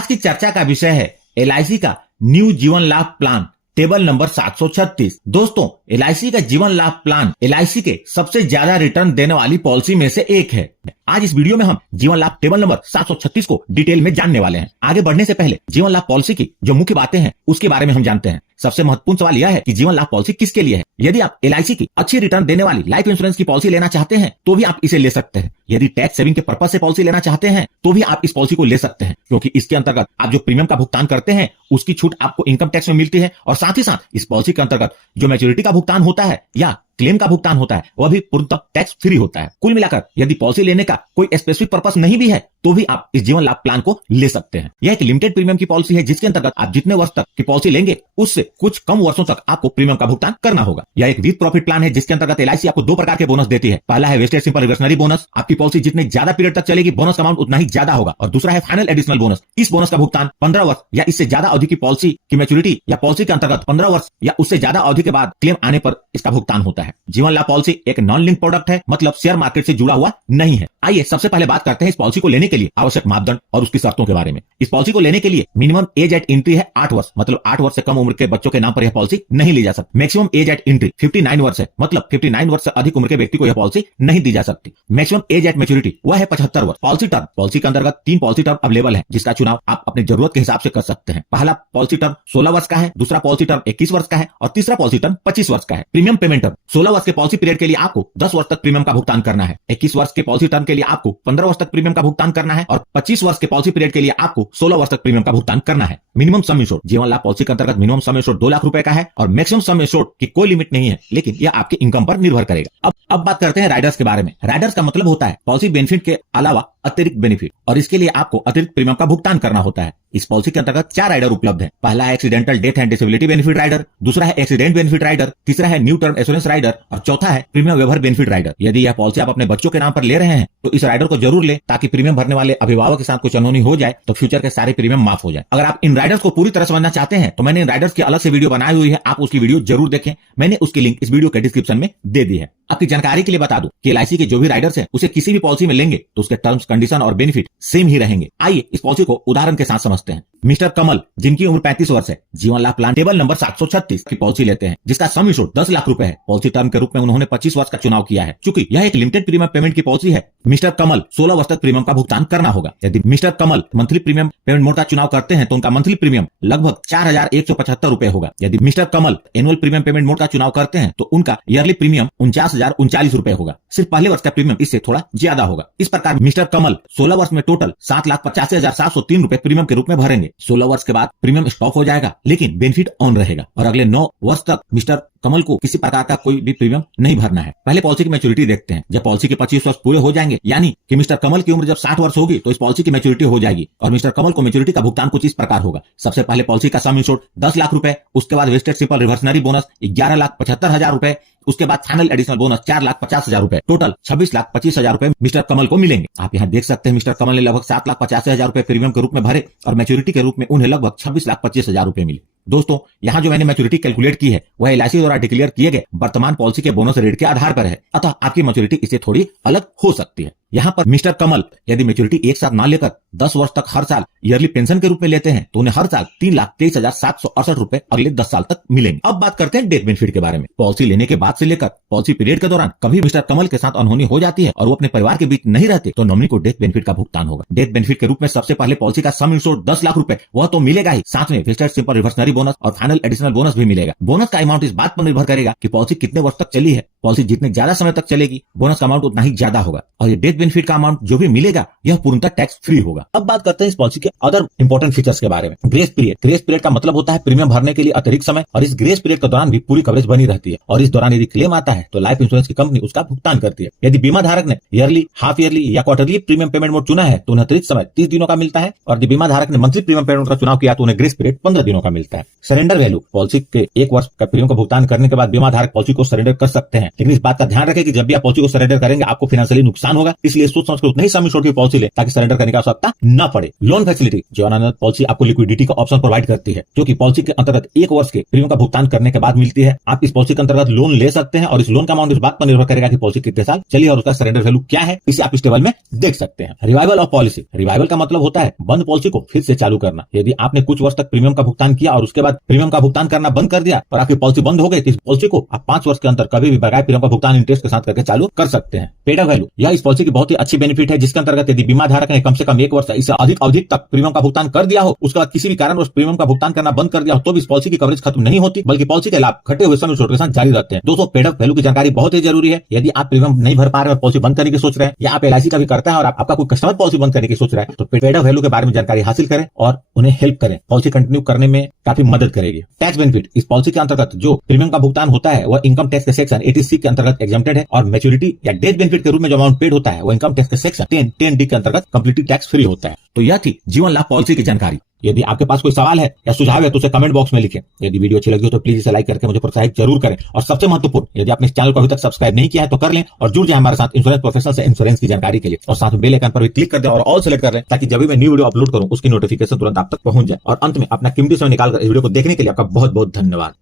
आज की चर्चा का विषय है एलआईसी का न्यू जीवन लाभ प्लान टेबल नंबर 736। दोस्तों, एलआईसी का जीवन लाभ प्लान एलआईसी के सबसे ज्यादा रिटर्न देने वाली पॉलिसी में से एक है। आज इस वीडियो में हम जीवन लाभ टेबल नंबर 736 को डिटेल में जानने वाले हैं। आगे बढ़ने से पहले जीवन लाभ पॉलिसी की जो मुख्य बातें हैं उसके बारे में हम जानते हैं। सबसे महत्वपूर्ण सवाल यह है कि जीवन लाभ पॉलिसी किसके लिए है। यदि आप एलआईसी की अच्छी रिटर्न देने वाली लाइफ इंश्योरेंस की पॉलिसी लेना चाहते हैं तो भी आप इसे ले सकते हैं। यदि टैक्स सेविंग के पर्पज से पॉलिसी लेना चाहते हैं तो भी आप इस पॉलिसी को ले सकते हैं, क्योंकि इसके अंतर्गत आप जो प्रीमियम का भुगतान करते हैं उसकी छूट आपको इनकम टैक्स में मिलती है, और साथ ही साथ इस पॉलिसी के अंतर्गत जो मैच्योरिटी का भुगतान होता है या क्लेम का भुगतान होता है वह भी पूर्णतः टैक्स फ्री होता है। कुल मिलाकर यदि पॉलिसी लेने का कोई स्पेसिफिक पर्पस नहीं भी है तो भी आप इस जीवन लाभ प्लान को ले सकते हैं। यह एक लिमिटेड प्रीमियम की पॉलिसी है जिसके अंतर्गत आप जितने वर्ष तक की पॉलिसी लेंगे उससे कुछ कम वर्षों तक आपको प्रीमियम का भुगतान करना होगा। यह एक विद प्रॉफिट प्लान है जिसके अंतर्गत एलआईसी आपको दो प्रकार के बोनस देती है। पहला है वेस्टेड सिंपल रिवर्सनरी बोनस, आपकी पॉलिसी जितने ज्यादा पीरियड तक चलेगी बोनस अमाउंट उतना ही ज्यादा होगा, और दूसरा है फाइनल एडिशनल बोनस। इस बोनस का भुगतान 15 वर्ष या इससे ज्यादा अवधि की पॉलिसी की मैच्योरिटी या पॉलिसी के अंतर्गत 15 वर्ष या उससे ज्यादा अवधि के बाद क्लेम आने पर इसका भुगतान होता है। जीवन लाभ पॉलिसी एक नॉन लिंक प्रोडक्ट है, मतलब शेयर मार्केट से जुड़ा हुआ नहीं है। आइए सबसे पहले बात करते हैं इस पॉलिसी को लेने के लिए आवश्यक मापदंड और उसकी शर्तों के बारे में। इस पॉलिसी को लेने के लिए मिनिमम एज एट एंट्री है 8 वर्ष, मतलब 8 वर्ष से कम उम्र के बच्चों के नाम पर यह पॉलिसी नहीं ली जा सकती। मैक्सिमम एज एट एंट्री 59 वर्ष है, मतलब 59 वर्ष से अधिक उम्र के व्यक्ति को यह पॉलिसी नहीं दी जा सकती। मैक्सिमम एज एट मैच्योरिटी वह है 75 वर्ष। पॉलिसी टर्म, पॉलिसी के अंतर्गत 3 पॉलिसी टर्म अवेलेबल है जिसका चुनाव आप अपनी जरूरत के हिसाब से कर सकते हैं। पहला पॉलिसी टर्म 16 वर्ष का है, दूसरा पॉलिसी टर्म 21 वर्ष का है और तीसरा पॉलिसी टर्म 25 वर्ष का है। प्रीमियम पेमेंट टर्म 16 वर्ष के पॉलिसी पीरियड के लिए आपको 10 वर्ष तक प्रीमियम का भुगतान करना है। 21 वर्ष के पॉलिसी टर्म के लिए आपको 15 वर्ष तक प्रीमियम का भुगतान करना है और 25 वर्ष के पॉलिसी पीरियड के लिए आपको 16 वर्ष तक प्रीमियम का भुगतान करना है। मिनिमम सम एश्योर्ड, जीवन लाभ पॉलिसी के अंतर्गत मिनिमम सम एश्योर्ड 2 लाख रुपए का है और मैक्सिमम सम एश्योर्ड की कोई लिमिट नहीं है, लेकिन यह आपके इनकम पर निर्भर करेगा। अब बात करते हैं राइडर्स के बारे में। राइडर्स का मतलब होता है पॉलिसी बेनिफिट के अलावा अतिरिक्त बेनिफिट, और इसके लिए आपको अतिरिक्त प्रीमियम का भुगतान करना होता है। इस पॉलिसी के अंतर्गत 4 राइडर उपलब्ध है। पहला है accidental death and disability benefit rider, दूसरा है एक्सीडेंट बेनिफिट राइडर, तीसरा है न्यू टर्म एश्योरेंस राइडर और चौथा है प्रीमियम वेवर बेनिफिट राइडर। यदि यह पॉलिसी आप अपने बच्चों के नाम पर ले रहे हैं तो इस राइडर को जरूर ले, ताकि प्रीमियम भरने वाले अभिभावक के साथ कुछ अनहोनी हो जाए तो फ्यूचर के सारे प्रीमियम माफ हो जाए। अगर आप इन राइडर्स को पूरी तरह समझना चाहते हैं तो मैंने इन राइडर्स की अलग से वीडियो बनाई हुई है, आप उसकी वीडियो जरूर देखें। मैंने उसकी लिंक इस वीडियो के डिस्क्रिप्शन में दे दी है। आपकी जानकारी के लिए बता दूं कि एलआईसी के जो भी राइडर्स हैं उसे किसी भी पॉलिसी में लेंगे तो उसके टर्म्स, कंडीशन और बेनिफिट सेम ही रहेंगे। आइए इस पॉलिसी को उदाहरण के साथ समझते हैं। मिस्टर कमल, जिनकी उम्र 35 वर्ष है, जीवन लाभ प्लान टेबल नंबर 736 की पॉलिसी लेते हैं जिसका सम एश्योर्ड 10 लाख रुपए है। पॉलिसी टर्म के रूप में उन्होंने 25 वर्ष का चुनाव किया है। चूंकि यह एक लिमिटेड प्रीमियम पेमेंट की पॉलिसी है, मिस्टर कमल 16 वर्ष तक प्रीमियम का भुगतान करना होगा। यदि मिस्टर कमल मंथली प्रीमियम पेमेंट मोड का चुनाव करते हैं तो उनका मंथली प्रीमियम लगभग 4175 रुपए होगा। यदि मिस्टर कमल एनुअल प्रीमियम पेमेंट मोड का चुनाव करते हैं तो उनका ईयरली प्रीमियम 49,039 रुपए होगा। सिर्फ पहले वर्ष का प्रीमियम इससे थोड़ा ज्यादा होगा। इस प्रकार मिस्टर कमल 16 वर्ष में टोटल 7,85,703 रुपए प्रीमियम के रूप में भरेंगे। 16 वर्ष के बाद प्रीमियम स्टॉप हो जाएगा, लेकिन बेनिफिट ऑन रहेगा और अगले 9 वर्ष तक मिस्टर कमल को किसी प्रकार का कोई भी प्रीमियम नहीं भरना है। पहले पॉलिसी की मैच्योरिटी देखते हैं। जब पॉलिसी के 25 वर्ष पूरे हो जाएंगे, यानी कि मिस्टर कमल की उम्र जब 60 वर्ष होगी तो इस पॉलिसी की मैच्योरिटी हो जाएगी और मिस्टर कमल को मैच्योरिटी का भुगतान कुछ इस प्रकार होगा। सबसे पहले पॉलिसी का सम एश्योर्ड 10 लाख रुपए, उसके बाद वेस्टेड सिंपल रिवर्सनरी बोनस 11,75,000 रुपए, उसके बाद फाइनल एडिशनल बोनस 4,50,000 रुपए, टोटल 26,25,000 रुपए मिस्टर कमल को मिलेंगे। आप यहाँ देख सकते हैं मिस्टर कमल ने लगभग 7,85,000 रुपए प्रीमियम के रूप में भरे और मैच्योरिटी के रूप में उन्हें लगभग 26,25,000 रुपए मिले। दोस्तों, यहाँ जो मैंने मैच्योरिटी कैलकुलेट की है वह एलआईसी द्वारा डिक्लेयर किए गए वर्तमान पॉलिसी के बोनस रेट के आधार पर है, अतः आपकी मैच्योरिटी इससे थोड़ी अलग हो सकती है। यहाँ पर मिस्टर कमल यदि मैच्योरिटी एक साथ ना लेकर 10 वर्ष तक हर साल ईयरली पेंशन के रूप में लेते हैं तो उन्हें हर साल 3,23,768 रुपए अगले 10 साल तक मिलेंगे। अब बात करते हैं डेथ बेनिफिट के बारे में। पॉलिसी लेने के बाद से लेकर पॉलिसी पीरियड के दौरान कभी मिस्टर कमल के साथ अनहोनी हो जाती है और वो अपने परिवार के बीच नहीं रहते तो नॉमिनी को डेथ बेनिफिट का भुगतान होगा। डेथ बेनिफिट के रूप में सबसे पहले पॉलिसी का सम एश्योर्ड 10 लाख रुपए वह तो मिलेगा ही, साथ में वेस्टेड सिंपल रिवर्सनरी बोनस और फाइनल एडिशनल बोनस भी मिलेगा। बोनस का अमाउंट इस बात पर निर्भर करेगा कि पॉलिसी कितने वर्ष तक चली है। पॉलिसी जितने ज्यादा समय तक चलेगी बोनस का अमाउंट उतना ही ज्यादा होगा और ये डेथ बेनिफिट का अमाउंट जो भी मिलेगा यह पूर्णतः टैक्स फ्री होगा। अब बात करते हैं इस पॉलिसी के अदर इंपॉर्टेंट फीचर्स के बारे में। ग्रेस पीरियड, ग्रेस पीरियड का मतलब होता है प्रीमियम भरने के लिए अतिरिक्त समय, और इस ग्रेस पीरियड के दौरान भी पूरी कवरेज बनी रहती है और इस दौरान यदि क्लेम आता है तो लाइफ इंश्योरेंस की कंपनी उसका भुगतान करती है। यदि बीमा धारक ने ईयरली, हाफ ईयरली या क्वार्टरली प्रीमियम पेमेंट मोड चुना है तो उन्हें अतिरिक्त समय 30 दिनों का मिलता है और यदि बीमा धारक ने मंथली प्रीमियम पेमेंट का चुनाव किया तो उन्हें ग्रेस पीरियड 15 दिनों का मिलता है। है। सरेंडर वैल्यू पॉलिसी के 1 वर्ष का प्रीमियम का भुगतान करने के बाद बीमा धारक पॉलिसी को सरेंडर कर सकते हैं, लेकिन इस बात का ध्यान रखें कि जब भी आप पॉलिसी को सरेंडर करेंगे आपको फाइनेंशियली नुकसान होगा, इसलिए सोच समझकर उतना ही सम इंश्योर्ड की पॉलिसी ले ताकि सरेंडर करने की आवश्यकता न पड़े। Loan facility Jeevan Anand policy आपको लिक्विडिटी का ऑप्शन प्रोवाइड करती है, जो कि पॉलिसी के अंतर्गत 1 वर्ष के प्रीमियम का भुगतान करने के बाद मिलती है। आप इस पॉलिसी के अंतर्गत लोन ले सकते हैं और इस लोन का अमाउंट इस बात पर निर्भर करेगा कि पॉलिसी कितने साल चली और उसका सरेंडर वैल्यू क्या है, इसे आप इस टेबल में देख सकते हैं। रिवाइवल ऑफ पॉलिसी, रिवाइवल का मतलब होता है बंद पॉलिसी को फिर से चालू करना। यदि आपने कुछ वर्ष तक प्रीमियम का भुगतान किया और उसके बाद प्रीमियम का भुगतान करना बंद कर दिया और आपकी पॉलिसी बंद हो गई, तो इस पॉलिसी को आप 5 वर्ष के अंदर कभी भी बगैर प्रीमियम का भुगतान इंटरेस्ट के साथ करके चालू कर सकते हैं। पेड अप वैल्यू, यह इस पॉलिसी की बहुत ही अच्छी बेनिफिट है, जिसके अंतर्गत यदि बीमा धारक ने कम से कम 1 वर्ष इससे अधिक अवधि तक प्रीमियम का भुगतान कर दिया हो, उसके बाद किसी भी कारण उस प्रीमियम का भुगतान करना बंद कर दिया हो, तो भी इस पॉलिसी की कवरेज खत्म नहीं होती, बल्कि पॉलिसी के लाभ घटे हुए सम इंश्योर्ड के साथ जारी रहते हैं। दोस्तों, पेड अप वैल्यू की जानकारी बहुत ही जरूरी है। यदि आप प्रीमियम नहीं भर पा रहे हैं, पॉलिसी बंद करने की सोच रहे हैं, या आप LIC का भी करता है और आपका कोई कस्टमर पॉलिसी बंद करने की सोच रहा है, तो पेड अप वैल्यू के बारे में जानकारी हासिल करें और उन्हें हेल्प करें। पॉलिसी कंटिन्यू करने में काफी मदद करेगी। टैक्स बेनिफिट, इस पॉलिसी के अंतर्गत जो प्रीमियम का भुगतान होता है वह इनकम टैक्स के सेक्शन 80C के अंतर्गत एग्जम्प्टेड है, और मैच्योरिटी या डेथ बेनिफिट के रूप में जो अमाउंट पेड होता है वो इनकम टैक्स के सेक्शन 10D के अंतर्गत कंप्लीटली टैक्स फ्री होता है। तो यह थी जीवन लाभ पॉलिसी की जानकारी। यदि आपके पास कोई सवाल है या सुझाव है तो उसे कमेंट बॉक्स में लिखें। यदि वीडियो अच्छी लगी हो तो प्लीज इसे लाइक करके मुझे प्रोत्साहित जरूर करें, और सबसे महत्वपूर्ण, यदि आपने इस चैनल को अभी तक सब्सक्राइब नहीं किया है तो कर लें और जुड़ जाए हमारे साथ इंश्योरेंस प्रोफेशनल से इंश्योरेंस की जानकारी के लिए, और साथ में बेल आइकन पर भी क्लिक कर दें और ऑल सेलेक्ट कर लें, ताकि जब भी मैं न्यू वीडियो अपलोड करूं उसकी नोटिफिकेशन तुरंत आप तक पहुंच जाए। और अंत में अपना कीमती समय निकालकर इस वीडियो को देखने के लिए आपका बहुत बहुत धन्यवाद।